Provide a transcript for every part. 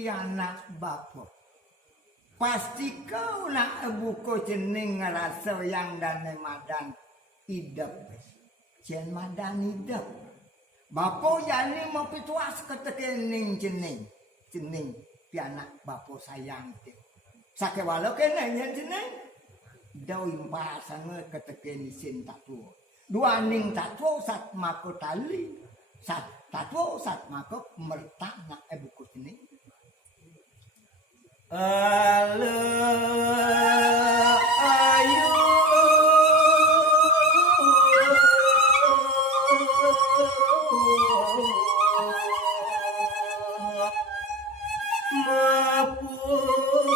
pianak bapak. Pasti kau nak buku jeneng ngerasa yang dan madan idep. Jen madan idep. Bapak jani mau pituas ketekening jeneng. Jeneng pianak bapak sayang te. Sake walau kena ya jeneng. Dau imbasan keteken isin tatu. Dua ning tatu sat mako tali. Sat tatu sat mako mertak nak buku jeneng. Ale ayu mapun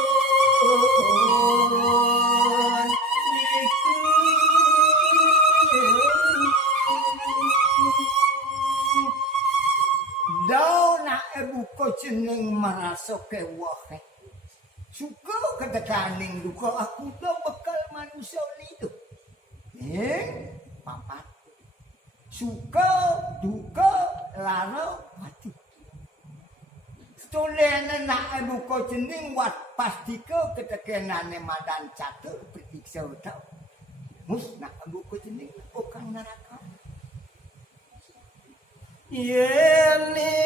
iki dau nak buku jeneng merasuk ke wahe. Suka ketekaning duka aku dah bekal manusia hidup. Papat. Suka, duka, lara, mati. Setulena nak buka jeneng wat pastika ketekenane madan catur periksa tau. Mus nak buka jeneng bukan neraka. yeli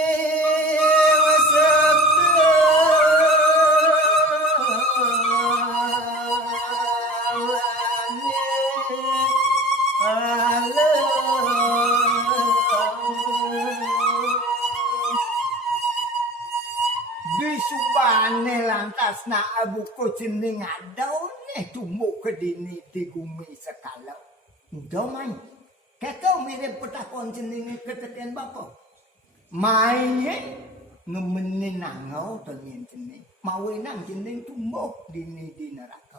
Disubane lantas nak buku jeneng adau nih tumbuh ke dini di bumi sekala. Udah main. Kata mirip petakon jeneng keteken bapak. Main ngemenin nangau tengen jeneng. Mawinang jeneng tumbuh dini di neraka.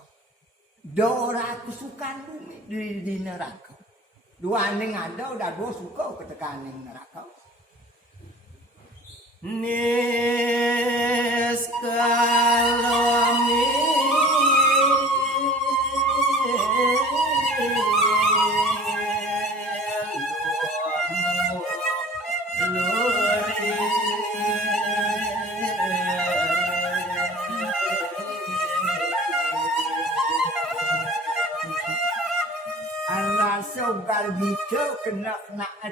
Dora kesukaan bumi di neraka. Dua ning adau dah dua suka ketekaning neraka. Nis kalami Anak sogal gitu kena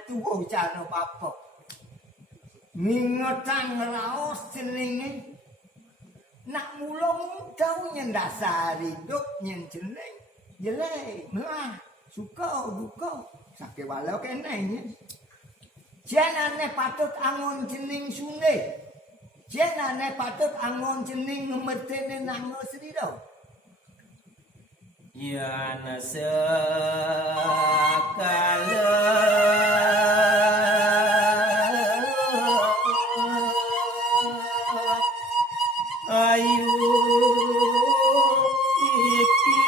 tuh cara bapak. Mingotang raos jenenge nak mulung tau nyendasari hidup nyen jeneng jelek nah suka duka sake walau kenanya jenane patut angon jeneng sunde jenane patut angon jeneng ngemertene nango srido ya nasekala ayu iki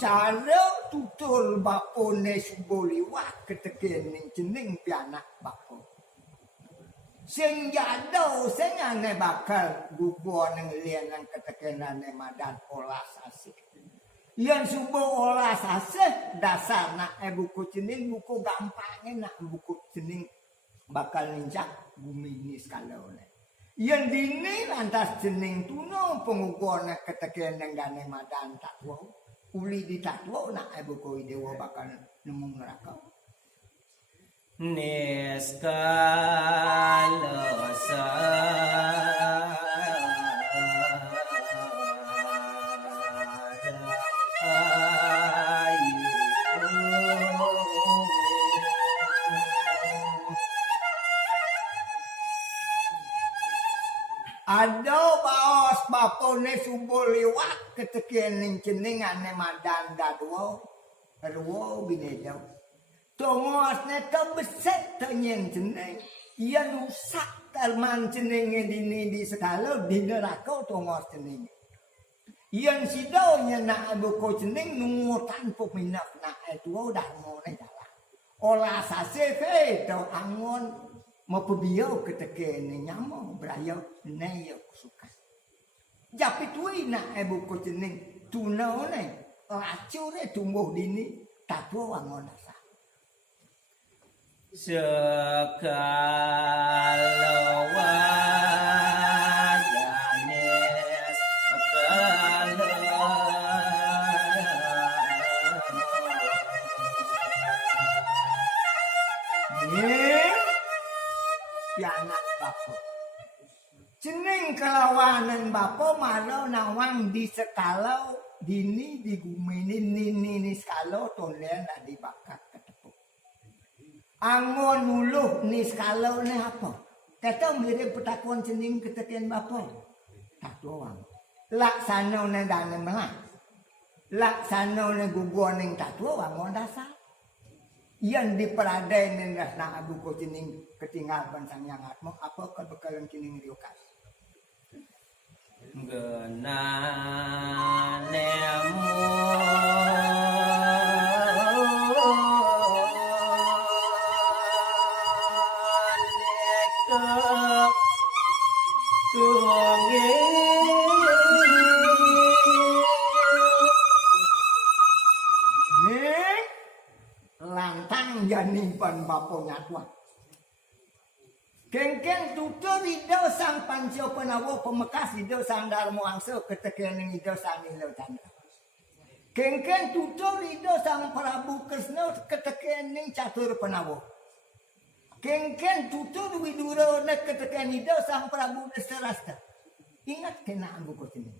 cara tutul bapone suboliwat ketekening jeneng pianak bapo sing jado sing ane bakal gubo nang lianan ketekenane madan olah asik yen subuh olah asik dasar nak buku jeneng buku gampangnya nak buku jeneng bakal ninjak bumi ini sekala oleh. Yang dini lantas jeneng tuno pengukone ketekeneng dane madan takwa. Uli di takwa nak buku dewa bakal nemu neraka. Neskalosa Ada baos bapone subuh liwat ketekening jenengane madan dadwa. Ruwo binedau. tongos neta beset tenyen jeneng yen usak kalman jenenge dini di sekalo di neraka tongos jenenge yen sido nyenak buku jeneng nungutan peminat nak itu dah mau jalan olah sase to angon mau pebiau ketekene nyamo brayo neyo suka japi tuwi nak buku jeneng tunaone lacure tumbuh dini tatu wangon asa Sekalo wadanes pianak bapo jeneng kelawanan bapo malau nawang di sekalau dini di gumini nini skalo tolen di bakat ketepuk angon muluh ni skalo ni apa kata mirip petakuan jeneng ketekian bapo tak doang laksana ne dane melah laksana ne guguan ning tak doang dasar yang diperadai nendas na abu ko tining ketinggal bansang yang atmo apa kebekalan kining riokas genanemu lantang janimpan bapo nyatwa kengkeng tutur ido sang pancio penawo pemekas ido sang darmo angso ketekening ido sang ilo candra kengkeng tutur ido sang Prabu Kresna ketekening catur penawo kengkeng tutur widuro ne keteken ido sang Prabu Desarasta ingat kena ambu kotini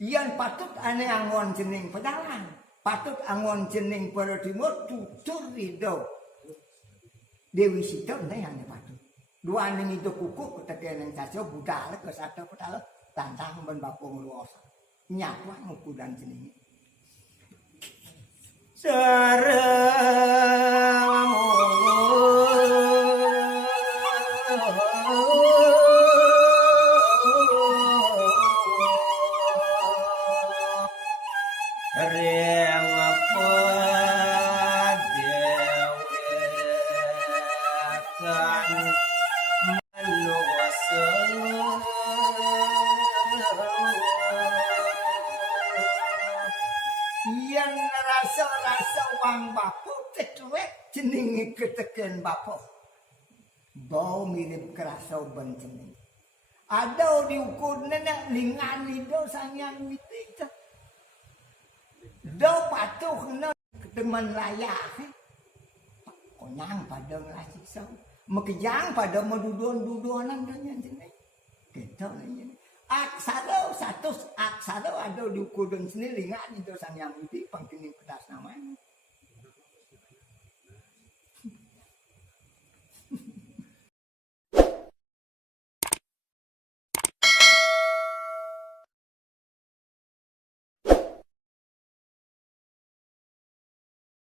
yang patut ane angon jeneng pedalang patut angon jeneng para timur tutur ido Dewi Sita ne ane patut dua ning itu kuku ketekening caco budal ke satu pedal tantang ben bapung luosa nyatwa ngukudan jenenge sareng reng apa dewekan manusa yang rasa-rasa wang bapo cetrek jenenge keteken bapo bau mirip kerasa ben jeneng ada diukur nenek lingan itu sanyang witita do patuh na teman layak konyang pada ngasih sau mekejang pada medudon-dudonan dengan jeneng kita nanya aksara satu aksara ada diukur dan sendiri lingan itu sanyang witi pangkini pedas namanya